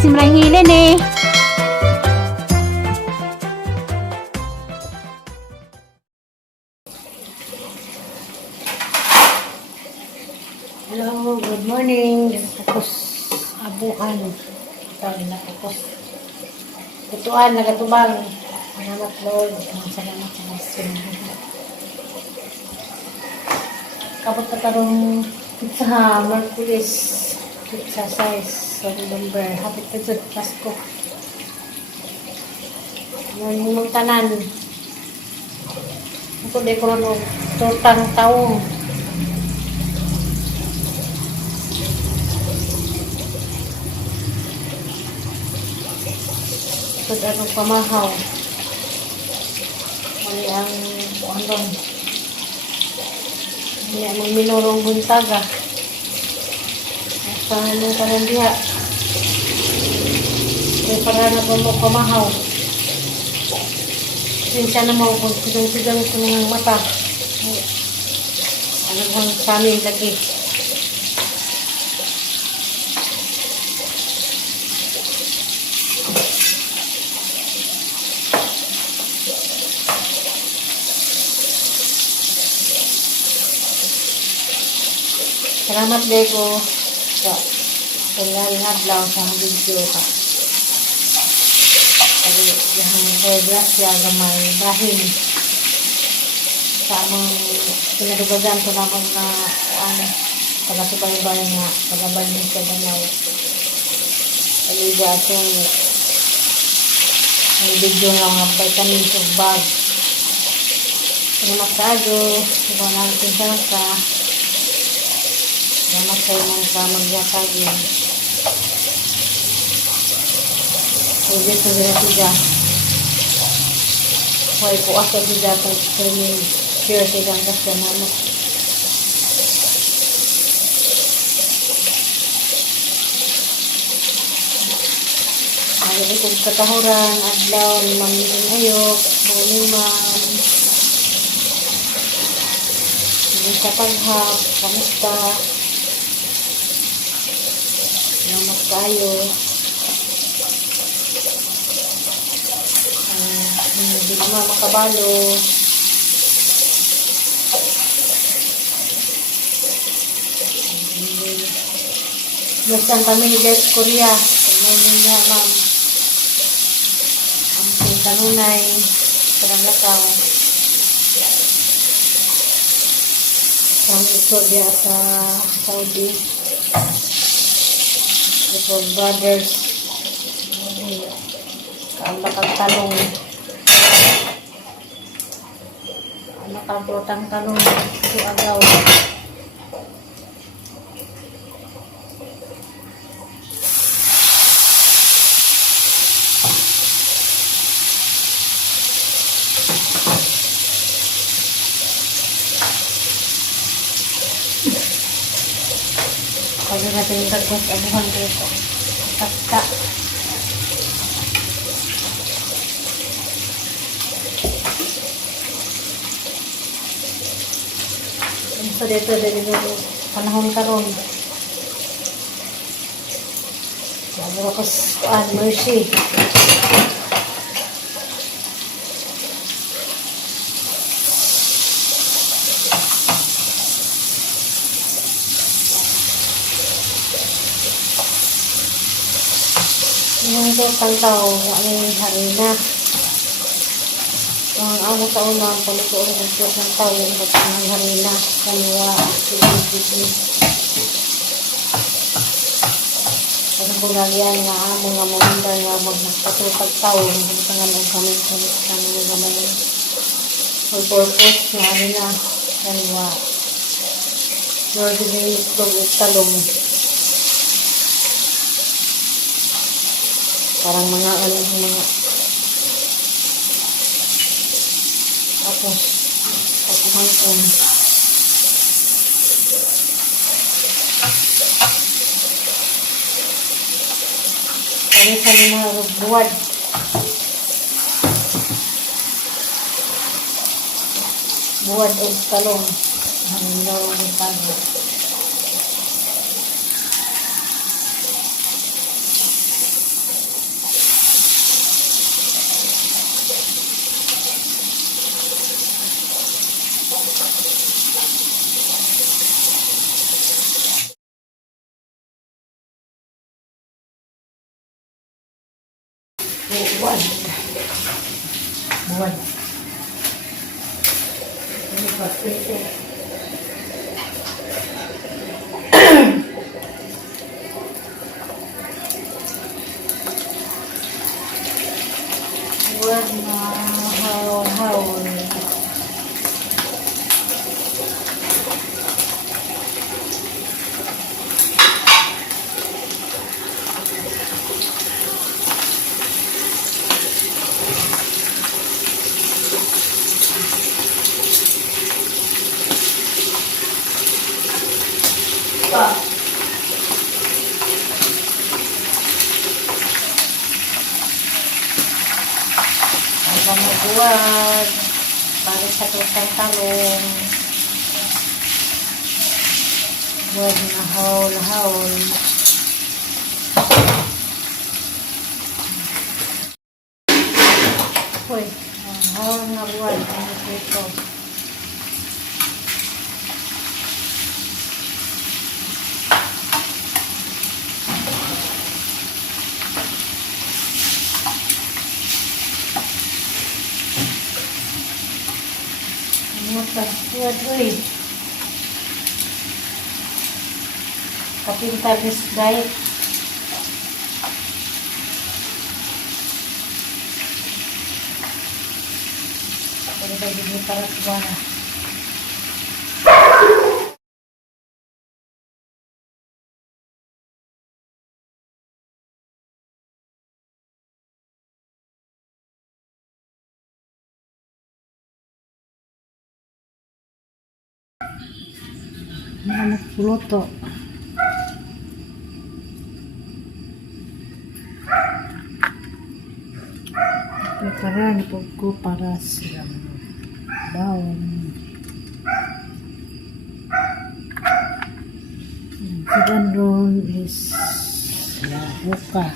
simrang hilin eh. Hello, good morning. Tapos abuhan. Ito na tapos. Tutuan, nagatubang. Salamat Lord. Salamat sa Masin. Kapag katarong pizza, Merkulis, pizza size, sorry number. Happy to good Pasko. Ngayon mong tanan. Ito dekoran o tortang taong. Ito anong pamahaw. Mali ang andong. Mali ang minurong buntaga. At anong karandiha. Kaya para na po mo pamahaw. Sinsya na mo kung sidang-sidang ito ng mata. Ano bang sa amin lagi. Salamat Beko sa kailangan hadlaw sa video ka. Kasi yung grasya gamay dahil sa among pinadugagan ko naman na taga-subaybay nga taga-balin sa Danau. Paliga itong video nga mga vitamin sa bag. Salamat kaado. Ikaw natin sa ka. Salamat sa imong pamagyakagin. Pwede sa ginatiga. Huwag po asa dida pag share sa ilang kasya naman. Ay, kung katahuran, adlaw, ni Mamiling Ayok, mga ma'am. Hindi sa paghap, kamusta? Salamat kayo. Hindi naman makabalo. Basta kami guys Korea. Pagmamay nga ma'am. Ang tanunay. Parang lakaw. Ang ito diya sa Saudi. Ito brothers. Kaambak ang talong. Kaambak ang talong. Ito agaw. Pag natin yung tagos, abuhan ko ito. Takta. So dito panahon karon. Sabi ko mercy. Yung ito kantaw, ano harina. Ang amo sa unang palituon ng ng tao yung batang harina, kaniwa, silibigin. Ang bunagyan nga amo nga mamundar nga magpatupag tao, magpatangan ang kami sa mga gamay. Ang purpose nga harina, kaniwa. Lord, din yung talong. Parang mga mga tapos pagkuhan kami mga buwad o talong ang daw ang talong Buwan. Buwan. Ano ba ito? Buwan na haw-haw. Ang mabuwag para sa tutang talong. Buwag na haul-haul. Uy, haul na buwag. Ano ito? Magkasuad, uy. Kapintalis diet. Pero bagi ni para subana. Anak luto. Preparan ko para sa bawang. Second round is buka.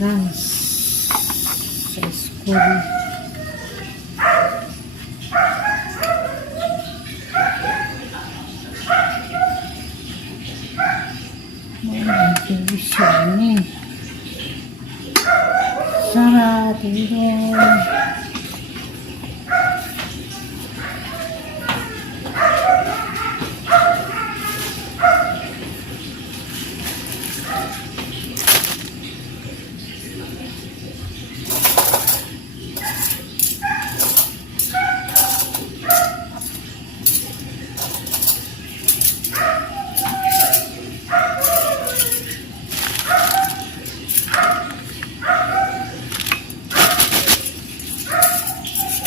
Dance sa school. Television ni Sarah tidur.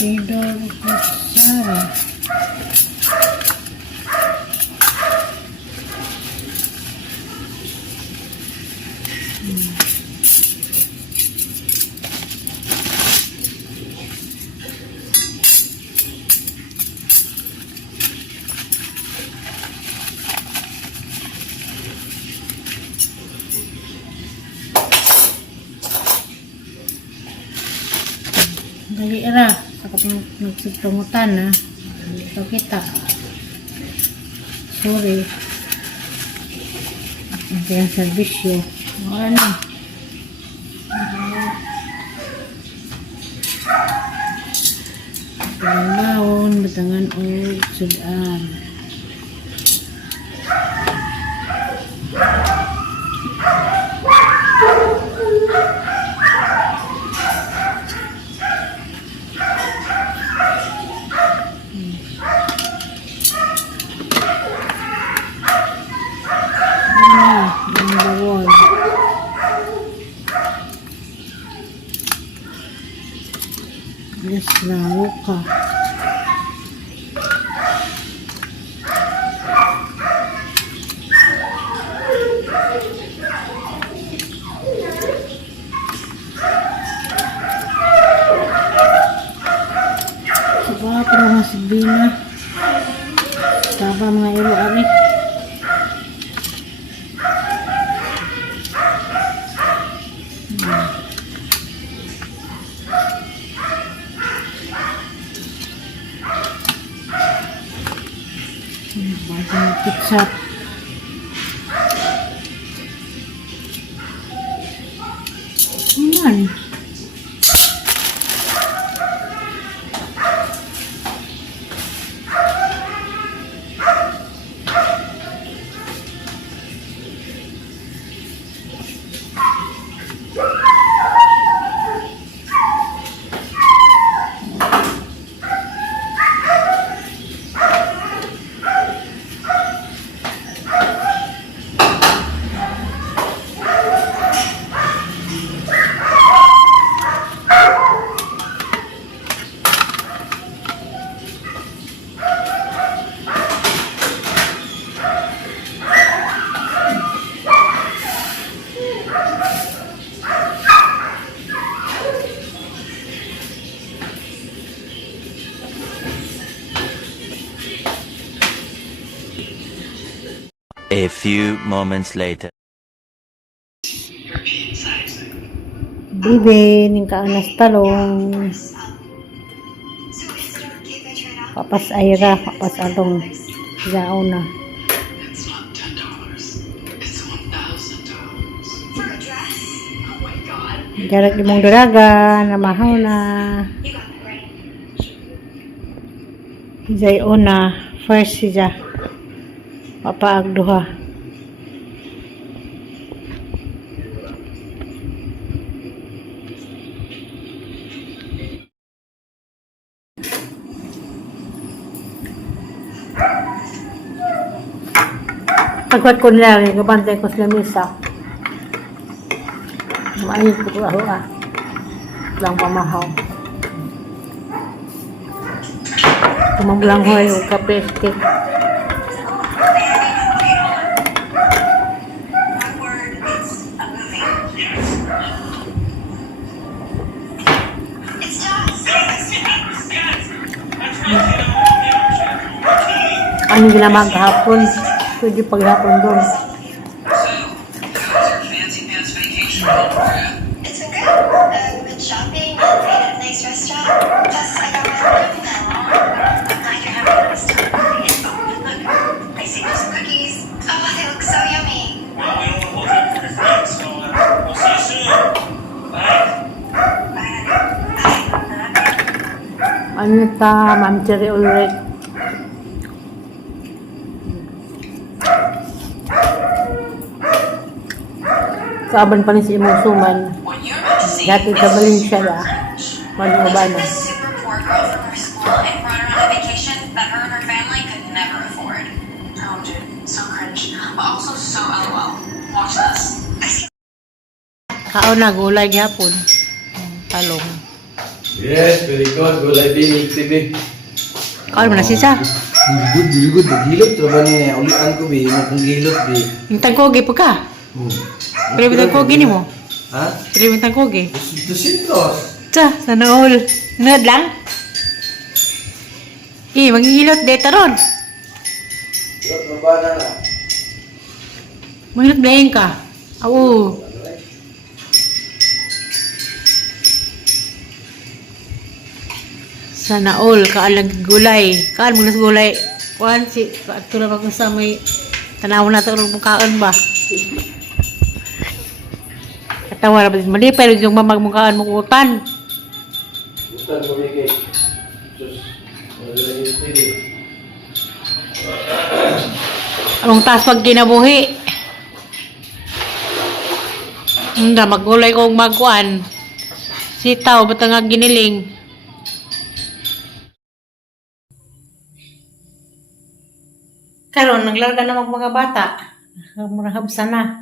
Tidur Sarah. Dali ra, takot nagsitungutan na. Ito kita. Sorry. Ito yung servisyo. Ano? Panglaon, batangan o sudan. Yes, lauka. Coba pero masih bina. Taba mga iro ari. Pizza. Ayan. A few moments later. Bibi, ning kaanas talong. Papas Aira, papas Along. Zauna. It's not $10. It's $1,000. For a dress? Oh my god. Jarak di mong daraga, namahaw na. You got that right. Zayuna, first siya. Papaagduha. Pagkat ko nila, gabantay ko sa misa. Maayos ko ako lang pamahaw. Tumamblang hoy o kape stick. One word, it's a movie. It's just. Ano ginamang kahapon? Pwede paghapon doon. It's been good. Been shopping, ate at a nice restaurant. Plus, I got my room now. I can have a nice time. Look, I saved you some cookies. Oh, they look so yummy. Well, we don't want to hold up for your friends, so we'll see you soon. Bye. Bye. Bye. Ano ta, Ma'am Cherry Ulrich? Kaaban pa rin si Imong Suman. What you're about to see Dati sa Valencia, Manuobana. This super poor girl from her school and brought her on a vacation that her and her family could never afford. Oh, dude, so cringe. But also so LOL. Watch this. Kaon na, gulay gihapon. Talong. Yes, very good. Gulay bini, TV. Kaon mo na siya. Good, very good. Gilot naman niya. Ulian ko, bi. Kung gilot, bi. Yung tangkogi po ka. Pero yung tangkogi ni mo. Ha? Pero yung tangkogi. Dusintos. Tsa, sana all. Nunod lang. Magigilot deta ron. Gilot na ba na? Magilot blayin ka. Oo. Sana all. Kaalang gulay. Kaan mo na sa gulay. Kuhan si. Ito na pag sa may tanaw na ito ng mukhaan ba. Katawa na ba? Malipay yung mamagmukaan mo kutan. Bukan mo bigay. Sus. Gulay bini, TV. Anong taas pag kinabuhi? Hindi, maggulay kong magkuhan. Sitaw, ba't nga giniling? Karon naglarga na mga bata. Murahabsa na.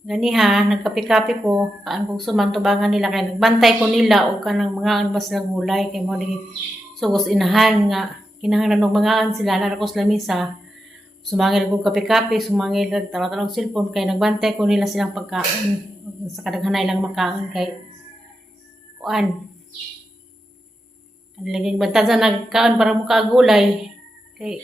Ganiha, nagkapi-kapi ko. Kaan kong sumantubangan nila. Kaya nagbantay ko nila o kanang mga anbas ng gulay. Kaya mo di sugos inahan nga. Kinahanglan ng mga an sila. Narakos lamisa. Sumangil ko kapi-kapi. Sumangil nagtawa-tawa ng cellphone. Kaya nagbantay ko nila silang pagkain. Sa kadaghanay lang makain. Kaya kuan. Laging banta sa nagkaon para mukha gulay. Kaya,